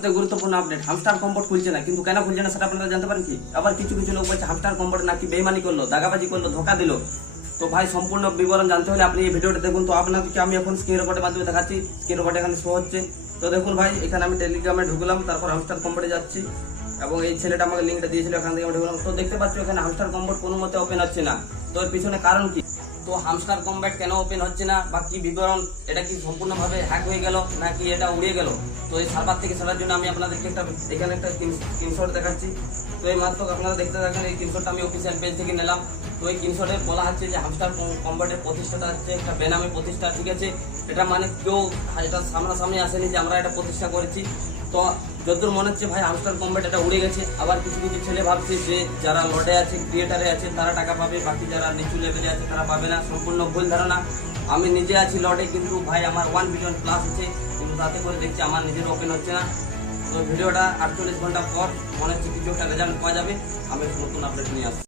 সবথেকে গুরুত্বপূর্ণ update, hamster কম্বোর্ড খুলছে না। কিন্তু কেন খুলছে না সেটা আপনারা জানতে পারেন কি? আবার কিছু কিছু লোক বলছে হামস্টার কম্বোর্ড নাকি বেইমানি করলো, দাগাবাজি করলো, ধোকা দিল। তো ভাই সম্পূর্ণ বিবরণ জানতে হলে আপনি এই ভিডিওটা দেখুন। তো আপনাদেরকে আমি এখন স্ক্রিন রেকর্ডের মাধ্যমে দেখাচ্ছি। স্ক্রিন রেকর্ড এখানে শো হচ্ছে। তো দেখুন ভাই, এখানে আমি টেলিগ্রামে ঢুকলাম, তারপর হামস্টার কম্বোর্ডে যাচ্ছি এবং এই ছেলেটা আমাকে লিঙ্কটা দিয়েছিল, এখান থেকে আমি ঢুকলাম। তো দেখতে পাচ্ছি এখানে হামস্টার কম্বোর্ড কোনো মতে ওপেন হচ্ছে না। তো এর পিছনে কারণ কি? তো হামস্টার কম্বোর্ড কেন ওপেন হচ্ছে না বা কি বিবরণ, এটা কি সম্পূর্ণভাবে হ্যাক হয়ে গেল নাকি এটা উড়ে গেল? তো এই সার্ভার থেকে ছাড়ার জন্য আমি আপনাদেরকে এখানে একটা স্ক্রিনশট দেখাচ্ছি। তো এই মাত্র আপনারা দেখতে থাকেন, এই স্ক্রিনশটটা আমি অফিসিয়াল পেজ থেকে নিলাম। তো এই স্ক্রিনশটে বলা হচ্ছে যে হামস্টার কম্বোর্ডের প্রতিষ্ঠাটা হচ্ছে একটা বেনামি প্রতিষ্ঠা, ঠিক আছে? এটা মানে কেউ এটা সামনাসামনি আসেনি যে আমরা এটা প্রতিষ্ঠা করেছি। তো যতদূর মনে হচ্ছে ভাই হামস্টার কম্বোর্ড এটা উড়ে গেছে। আবার কিছু কিছু ছেলে ভাবছে যে যারা লডে আছে, ক্রিয়েটারে আছে, তারা টাকা পাবে, বাকি যারা নিচু লেভেলে আছে তারা পাবে না। সম্পূর্ণ ভুল ধারণা। আমি নিজে আছি লডে, কিন্তু ভাই আমার 1 বিলিয়ন প্লাস আছে, কিন্তু তাতে করে দেখছি আমার নিজের ওপেন হচ্ছে না। তো ভিডিওটা 48 ঘন্টা পর মনে হচ্ছে কিছু একটা রেজাল্ট পাওয়া যাবে। আমি নতুন আপডেট নিয়ে আসছি।